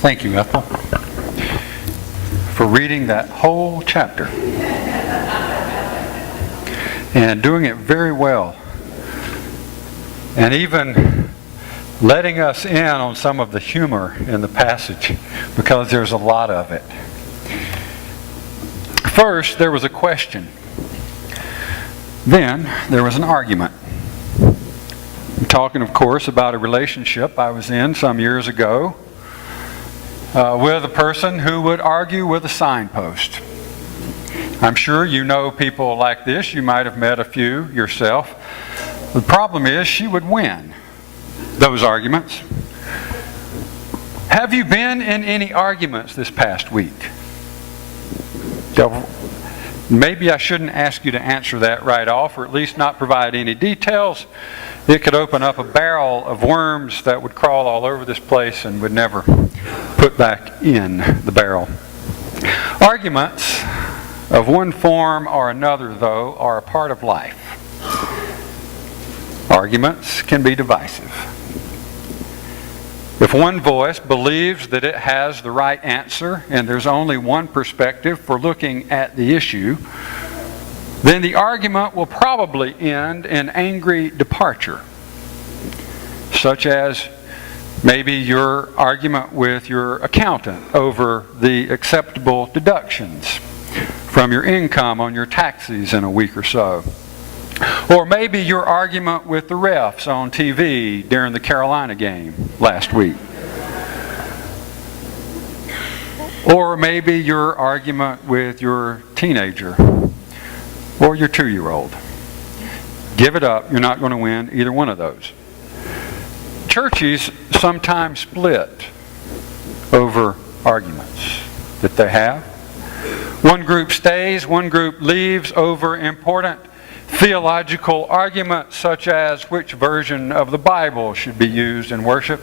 Thank you, Ethel, for reading that whole chapter and doing it very well, and even letting us in on some of the humor in the passage, because there's a lot of it. First, there was a question. Then, there was an argument. I'm talking, of course, about a relationship I was in some years ago with a person who would argue with a signpost. I'm sure you know people like this. You might have met a few yourself. The problem is she would win those arguments. Have you been in any arguments this past week? So maybe I shouldn't ask you to answer that right off, or at least not provide any details. It could open up a barrel of worms that would crawl all over this place and would never put back in the barrel. Arguments of one form or another, though, are a part of life. Arguments can be divisive. If one voice believes that it has the right answer and there's only one perspective for looking at the issue, then the argument will probably end in angry departure, such as maybe your argument with your accountant over the acceptable deductions from your income on your taxes in a week or so. Or maybe your argument with the refs on TV during the Carolina game last week. Or maybe your argument with your teenager or your 2-year-old. Give it up. You're not going to win either one of those. Churches sometimes split over arguments that they have. One group stays, one group leaves over important theological arguments such as which version of the Bible should be used in worship,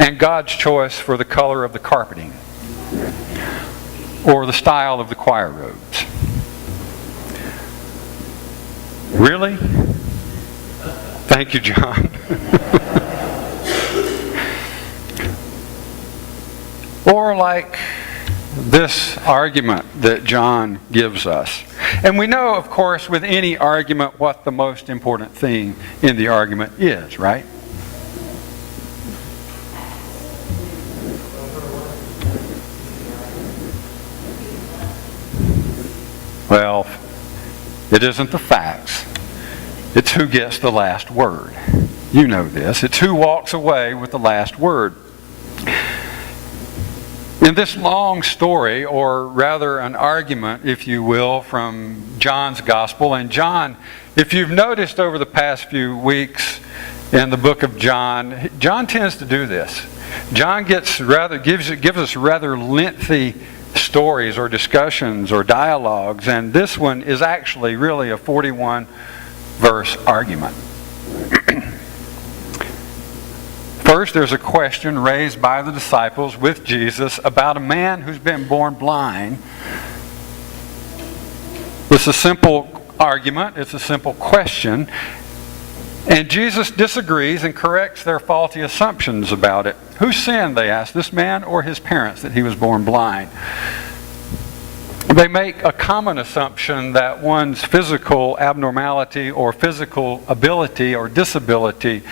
and God's choice for the color of the carpeting, or the style of the choir robes. Really? Thank you, John. Or like this argument that John gives us. And we know, of course, with any argument what the most important thing in the argument is, right? Well, it isn't the facts. It's who gets the last word. You know this. It's who walks away with the last word. In this long story, or rather an argument, if you will, from John's Gospel, and John, if you've noticed over the past few weeks in the book of John, John tends to do this. John gives us rather lengthy stories or discussions or dialogues, and this one is actually really a 41-verse argument. First, there's a question raised by the disciples with Jesus about a man who's been born blind. It's a simple argument. It's a simple question. And Jesus disagrees and corrects their faulty assumptions about it. Who sinned, they ask, this man or his parents, that he was born blind? They make a common assumption that one's physical abnormality or physical ability or disability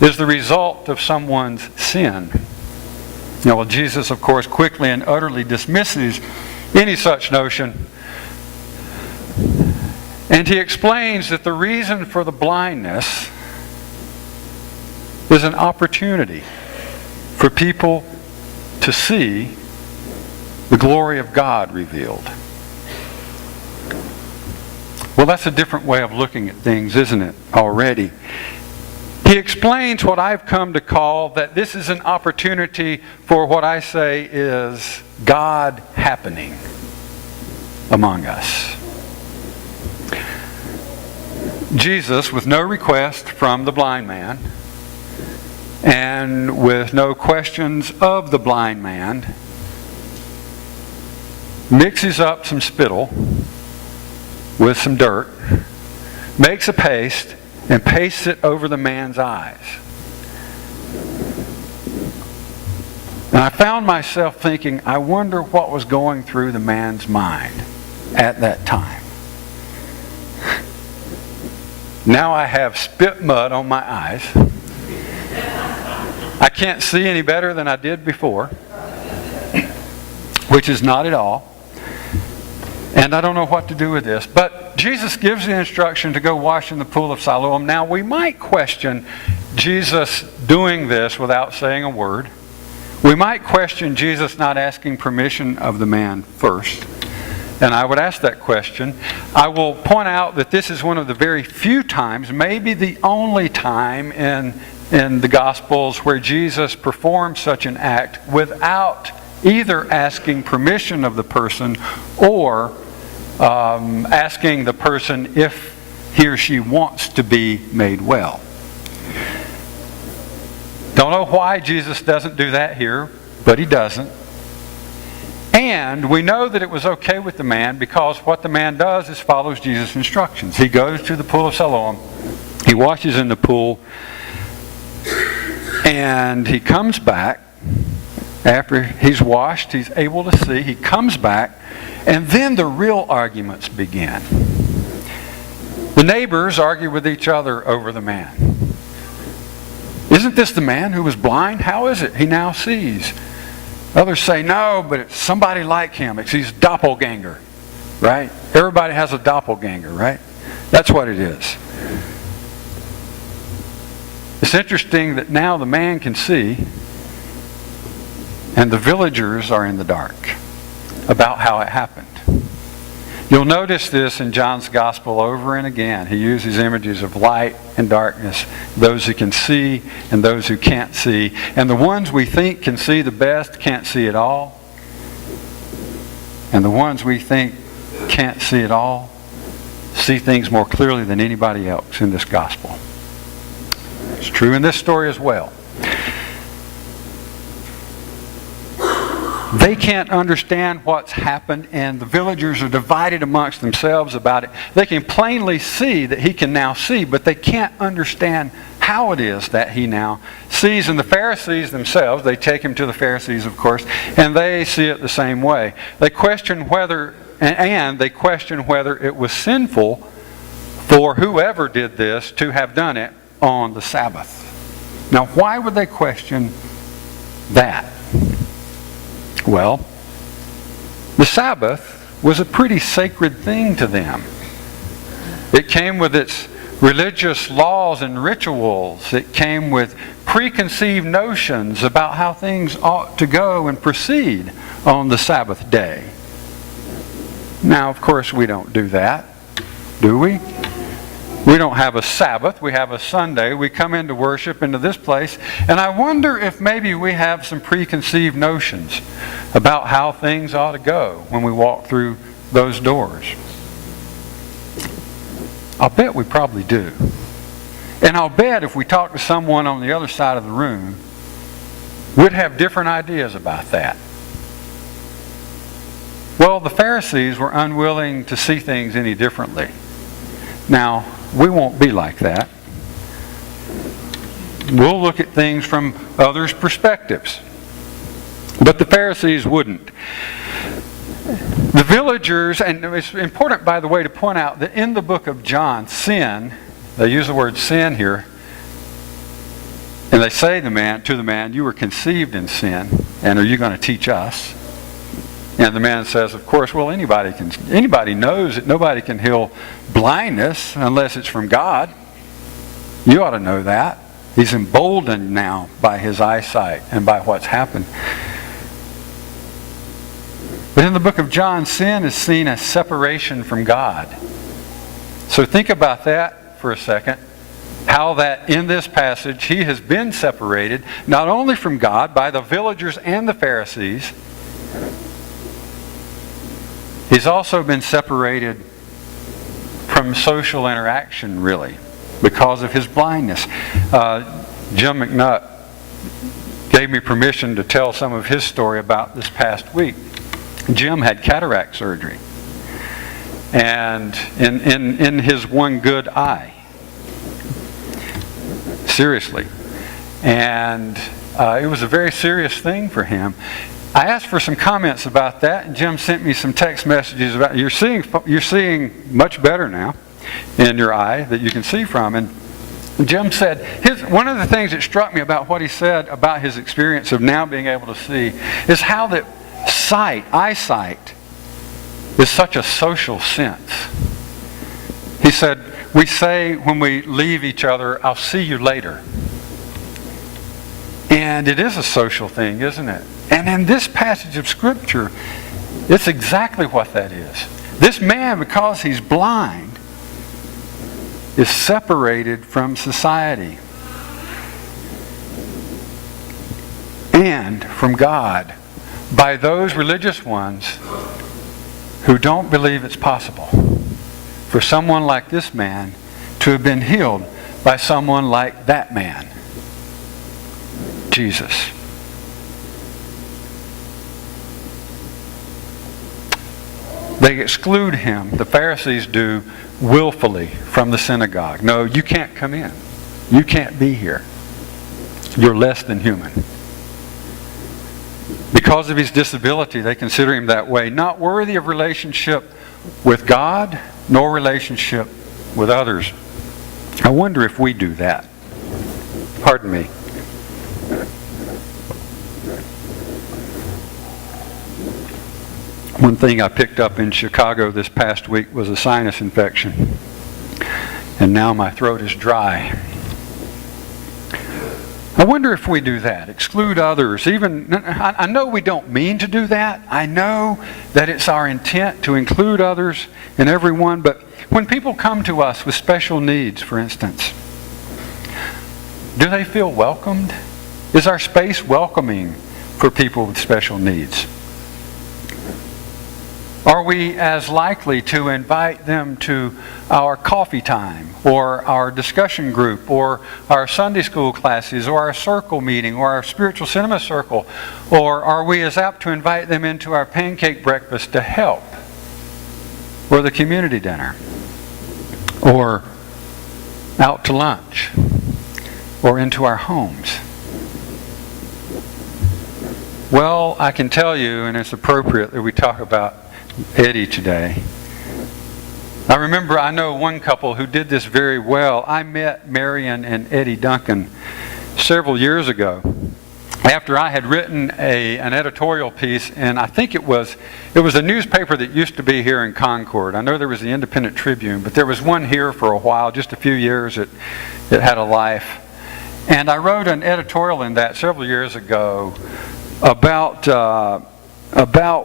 is the result of someone's sin. Well, Jesus, of course, quickly and utterly dismisses any such notion. And he explains that the reason for the blindness is an opportunity for people to see the glory of God revealed. Well, that's a different way of looking at things, isn't it, already? He explains what I've come to call that this is an opportunity for what I say is God happening among us. Jesus, with no request from the blind man, and with no questions of the blind man, mixes up some spittle with some dirt, makes a paste, and pastes it over the man's eyes. And I found myself thinking, I wonder what was going through the man's mind at that time. Now I have spit mud on my eyes. I can't see any better than I did before, which is not at all. And I don't know what to do with this. But Jesus gives the instruction to go wash in the pool of Siloam. Now we might question Jesus doing this without saying a word. We might question Jesus not asking permission of the man first. And I would ask that question. I will point out that this is one of the very few times, maybe the only time in the Gospels where Jesus performs such an act without either asking permission of the person or asking the person if he or she wants to be made well. Don't know why Jesus doesn't do that here, but he doesn't. And we know that it was okay with the man because what the man does is follows Jesus' instructions. He goes to the pool of Siloam. He washes in the pool. And he comes back. After he's washed, he's able to see. He comes back. And then the real arguments begin. The neighbors argue with each other over the man. Isn't this the man who was blind? How is it he now sees? Others say, no, but it's somebody like him. It's his doppelganger, right? Everybody has a doppelganger, right? That's what it is. It's interesting that now the man can see, and the villagers are in the dark about how it happened. You'll notice this in John's Gospel over and again. He uses images of light and darkness, those who can see and those who can't see. And the ones we think can see the best can't see at all. And the ones we think can't see at all see things more clearly than anybody else in this Gospel. It's true in this story as well. They can't understand what's happened, and the villagers are divided amongst themselves about it. They can plainly see that he can now see, but they can't understand how it is that he now sees. And the Pharisees themselves, they take him to the Pharisees, of course, and they see it the same way. They question whether, and they question whether it was sinful for whoever did this to have done it on the Sabbath. Now, why would they question that? Well, the Sabbath was a pretty sacred thing to them. It came with its religious laws and rituals. It came with preconceived notions about how things ought to go and proceed on the Sabbath day. Now, of course, we don't do that, do we? We don't have a Sabbath. We have a Sunday. We come into worship into this place, and I wonder if maybe we have some preconceived notions about how things ought to go when we walk through those doors. I'll bet we probably do. And I'll bet if we talk to someone on the other side of the room, we'd have different ideas about that. Well, the Pharisees were unwilling to see things any differently. Now, we won't be like that. We'll look at things from others' perspectives. But the Pharisees wouldn't. The villagers, and it's important, by the way, to point out that in the book of John, sin, they use the word sin here, and they say to the man, you were conceived in sin, and are you going to teach us? And the man says, of course, well, anybody knows that nobody can heal blindness unless it's from God. You ought to know that. He's emboldened now by his eyesight and by what's happened. But in the book of John, sin is seen as separation from God. So think about that for a second. How that in this passage, he has been separated not only from God by the villagers and the Pharisees, he's also been separated from social interaction, really, because of his blindness. Jim McNutt gave me permission to tell some of his story about this past week. Jim had cataract surgery, and in his one good eye. Seriously. And It was a very serious thing for him. I asked for some comments about that, and Jim sent me some text messages about you're seeing much better now in your eye that you can see from. And Jim said one of the things that struck me about what he said about his experience of now being able to see is how that eyesight, is such a social sense. He said, we say when we leave each other, "I'll see you later." And it is a social thing, isn't it? And in this passage of Scripture, it's exactly what that is. This man, because he's blind, is separated from society and from God by those religious ones who don't believe it's possible for someone like this man to have been healed by someone like that man, Jesus. They exclude him, the Pharisees do, willfully from the synagogue. No, you can't come in. You can't be here. You're less than human. Because of his disability, they consider him that way, not worthy of relationship with God, nor relationship with others. I wonder if we do that. Pardon me. One thing I picked up in Chicago this past week was a sinus infection. And now my throat is dry. I wonder if we do that, exclude others. I know we don't mean to do that. I know that it's our intent to include others in everyone. But when people come to us with special needs, for instance, do they feel welcomed? Is our space welcoming for people with special needs? Are we as likely to invite them to our coffee time or our discussion group or our Sunday school classes or our circle meeting or our spiritual cinema circle? Or are we as apt to invite them into our pancake breakfast to help or the community dinner or out to lunch or into our homes? Well, I can tell you, and it's appropriate that we talk about Eddie today. I know one couple who did this very well. I met Marion and Eddie Duncan several years ago after I had written an editorial piece, and I think it was a newspaper that used to be here in Concord. I know there was the Independent Tribune, but there was one here for a while, just a few years. It had a life. And I wrote an editorial in that several years ago about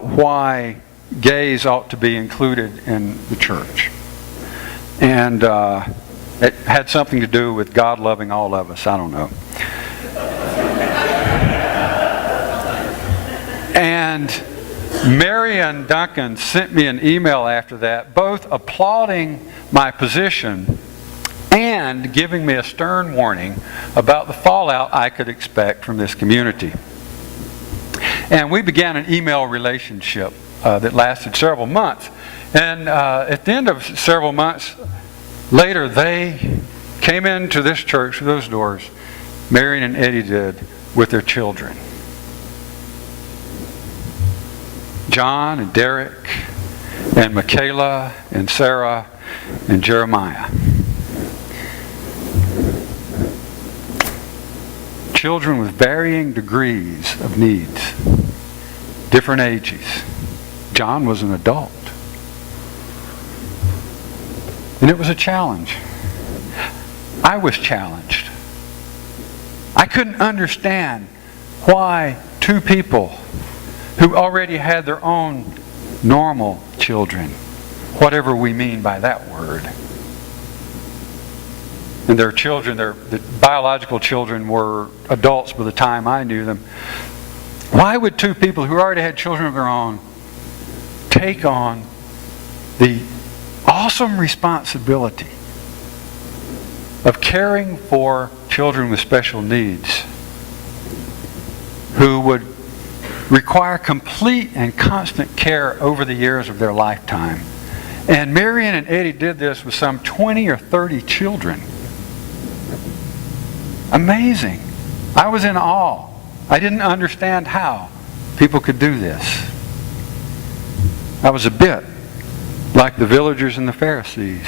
why gays ought to be included in the church. And it had something to do with God loving all of us. I don't know. And Marion Duncan sent me an email after that, both applauding my position and giving me a stern warning about the fallout I could expect from this community. And we began an email relationship that lasted several months. And at the end of several months later, they came into this church through those doors, Marion and Eddie did, with their children. John and Derek and Michaela and Sarah and Jeremiah. Children with varying degrees of needs, different ages. John was an adult. And it was a challenge. I was challenged. I couldn't understand why two people who already had their own normal children, whatever we mean by that word, and their children, the biological children were adults by the time I knew them, why would two people who already had children of their own take on the awesome responsibility of caring for children with special needs who would require complete and constant care over the years of their lifetime? And Marion and Eddie did this with some 20 or 30 children. Amazing. I was in awe I didn't understand how people could do this. I was a bit like the villagers and the Pharisees.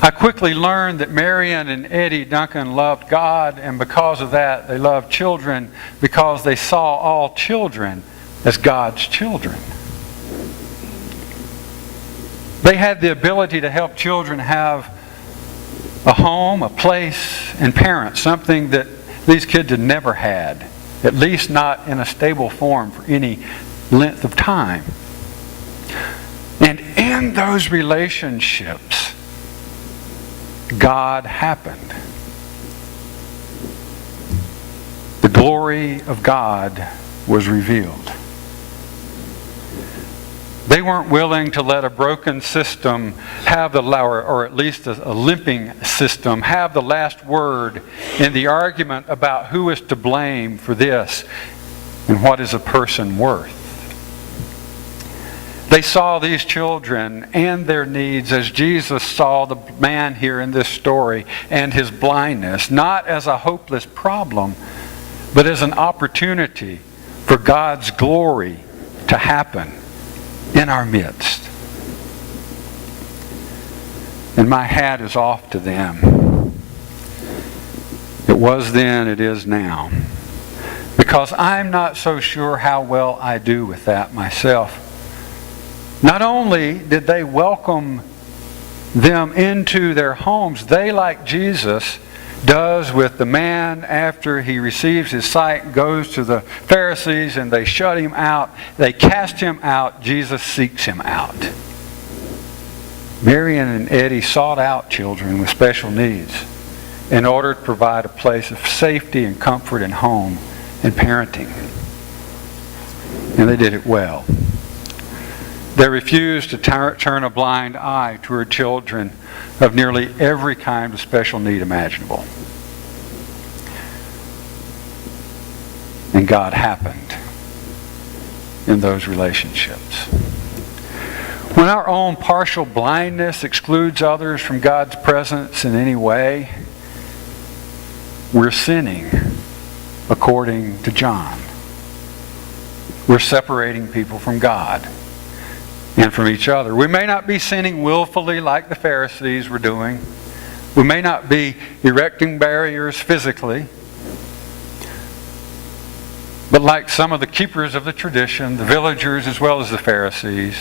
I quickly learned that Marion and Eddie Duncan loved God, and because of that, they loved children because they saw all children as God's children. They had the ability to help children have a home, a place, and parents, something that these kids had never had, at least not in a stable form for any length of time. And in those relationships, God happened. The glory of God was revealed. They weren't willing to let a broken system have the, or at least a limping system, have the last word in the argument about who is to blame for this and what is a person worth. They saw these children and their needs as Jesus saw the man here in this story and his blindness, not as a hopeless problem, but as an opportunity for God's glory to happen in our midst. And my hat is off to them. It was then, it is now. Because I'm not so sure how well I do with that myself. Not only did they welcome them into their homes, they, like Jesus does with the man after he receives his sight, goes to the Pharisees and they shut him out. They cast him out. Jesus seeks him out. Marion and Eddie sought out children with special needs in order to provide a place of safety and comfort and home and parenting. And they did it well. They refused to turn a blind eye toward children of nearly every kind of special need imaginable. And God happened in those relationships. When our own partial blindness excludes others from God's presence in any way, we're sinning according to John. We're separating people from God and from each other. We may not be sinning willfully like the Pharisees were doing. We may not be erecting barriers physically. But like some of the keepers of the tradition, the villagers as well as the Pharisees,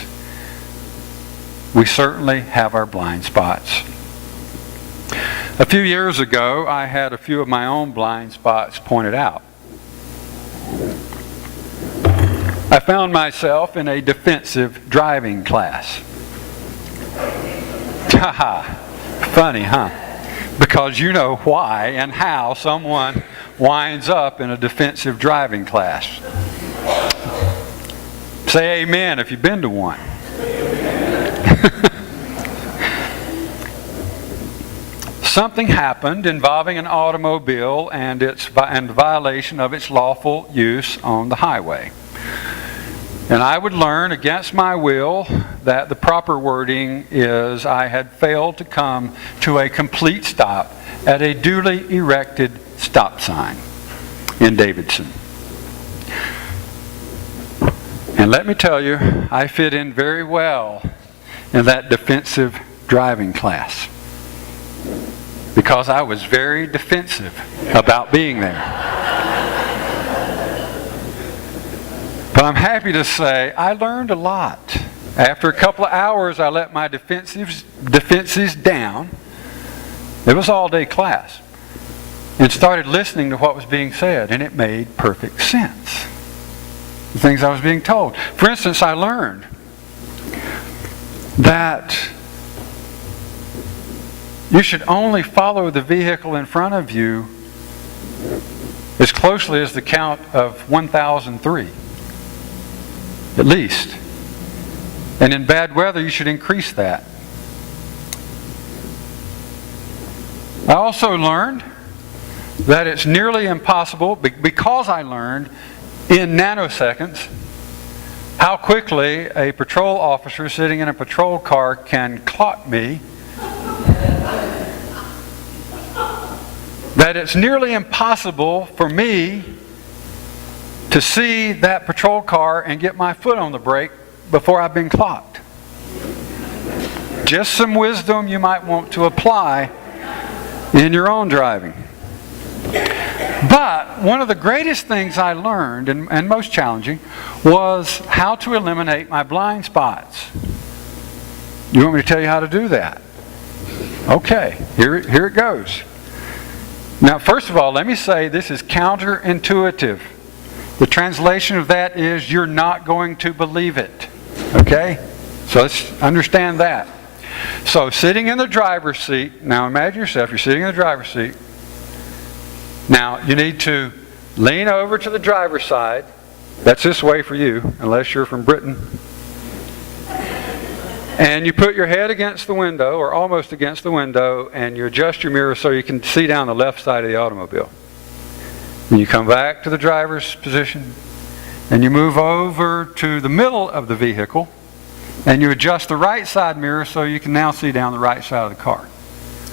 we certainly have our blind spots. A few years ago, I had a few of my own blind spots pointed out. I found myself in a defensive driving class. Haha, funny, huh? Because you know why and how someone winds up in a defensive driving class. Say amen if you've been to one. Something happened involving an automobile and the violation of its lawful use on the highway. And I would learn against my will that the proper wording is I had failed to come to a complete stop at a duly erected stop sign in Davidson. And let me tell you, I fit in very well in that defensive driving class because I was very defensive about being there. But I'm happy to say I learned a lot. After a couple of hours, I let my defenses down. It was all-day class. And started listening to what was being said, and it made perfect sense. The things I was being told. For instance, I learned that you should only follow the vehicle in front of you as closely as the count of 1003. At least. And in bad weather, you should increase that. I also learned that it's nearly impossible, because I learned in nanoseconds how quickly a patrol officer sitting in a patrol car can clock me, that it's nearly impossible for me to see that patrol car and get my foot on the brake before I've been clocked. Just some wisdom you might want to apply in your own driving. But one of the greatest things I learned, and most challenging, was how to eliminate my blind spots. You want me to tell you how to do that? Okay, here it goes. Now, first of all, let me say this is counterintuitive. The translation of that is you're not going to believe it. Okay? So let's understand that. So sitting in the driver's seat, now imagine yourself, you're sitting in the driver's seat. Now you need to lean over to the driver's side. That's this way for you, unless you're from Britain. And you put your head against the window, or almost against the window, and you adjust your mirror so you can see down the left side of the automobile. And you come back to the driver's position, and you move over to the middle of the vehicle, and you adjust the right side mirror so you can now see down the right side of the car.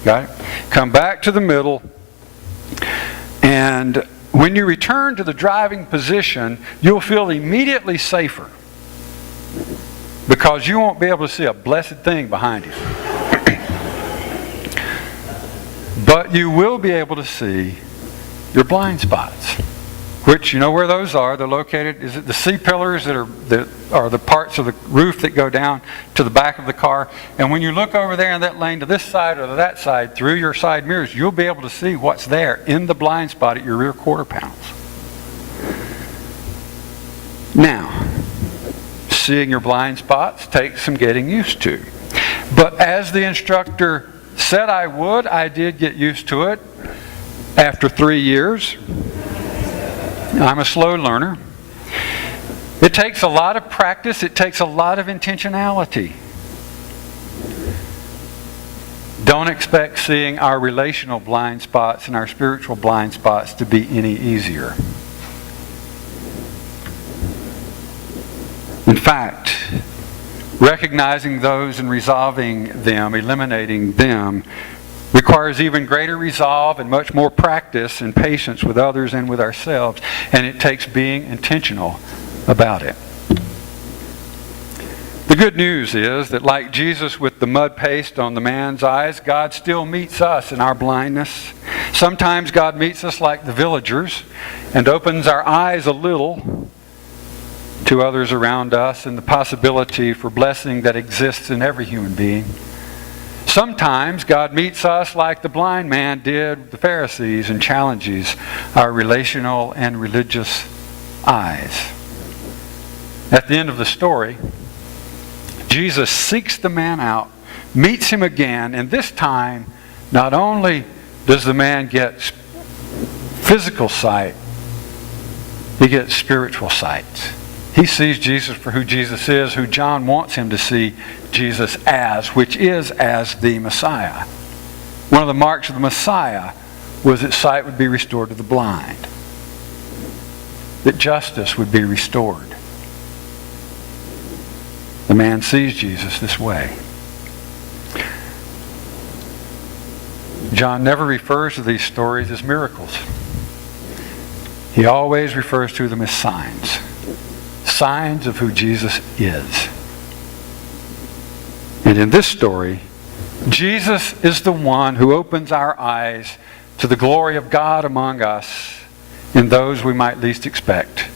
Got it? Come back to the middle, and when you return to the driving position, you'll feel immediately safer, because you won't be able to see a blessed thing behind you. But you will be able to see your blind spots, which, you know where those are. They're located, is it the C-pillars that are the parts of the roof that go down to the back of the car? And when you look over there in that lane to this side or to that side through your side mirrors, you'll be able to see what's there in the blind spot at your rear quarter panels. Now, seeing your blind spots takes some getting used to. But as the instructor said I would, I did get used to it after 3 years. I'm a slow learner. It takes a lot of practice. It takes a lot of intentionality. Don't expect seeing our relational blind spots and our spiritual blind spots to be any easier. In fact, recognizing those and resolving them, eliminating them, requires even greater resolve and much more practice and patience with others and with ourselves. And it takes being intentional about it. The good news is that, like Jesus with the mud paste on the man's eyes, God still meets us in our blindness. Sometimes God meets us like the villagers and opens our eyes a little to others around us and the possibility for blessing that exists in every human being. Sometimes God meets us like the blind man did with the Pharisees and challenges our relational and religious eyes. At the end of the story, Jesus seeks the man out, meets him again, and this time not only does the man get physical sight, he gets spiritual sight. He sees Jesus for who Jesus is, who John wants him to see Jesus as, which is as the Messiah. One of the marks of the Messiah was that sight would be restored to the blind, that justice would be restored. The man sees Jesus this way. John never refers to these stories as miracles. He always refers to them as signs. Signs of who Jesus is. And in this story, Jesus is the one who opens our eyes to the glory of God among us in those we might least expect.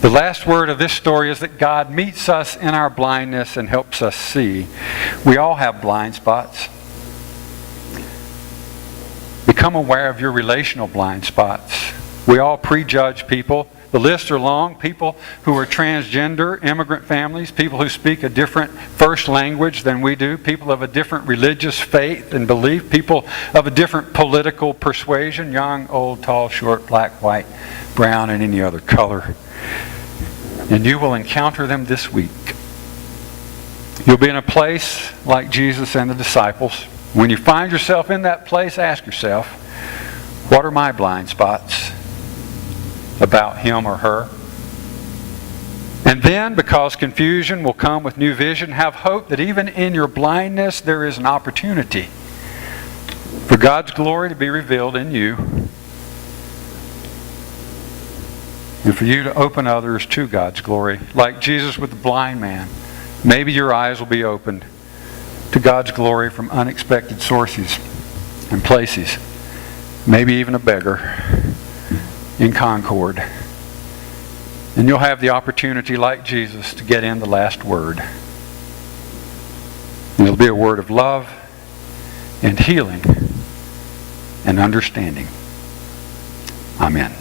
The last word of this story is that God meets us in our blindness and helps us see. We all have blind spots. Become aware of your relational blind spots. We all prejudge people. The lists are long. People who are transgender, immigrant families, people who speak a different first language than we do, people of a different religious faith and belief, people of a different political persuasion, young, old, tall, short, black, white, brown, and any other color. And you will encounter them this week. You'll be in a place like Jesus and the disciples. When you find yourself in that place, ask yourself, what are my blind spots about him or her? And then, because confusion will come with new vision, have hope that even in your blindness there is an opportunity for God's glory to be revealed in you. and for you to open others to God's glory. Like Jesus with the blind man, maybe your eyes will be opened to God's glory from unexpected sources and places. Maybe even a beggar in Concord. And you'll have the opportunity, like Jesus, to get in the last word. And it'll be a word of love and healing and understanding. Amen.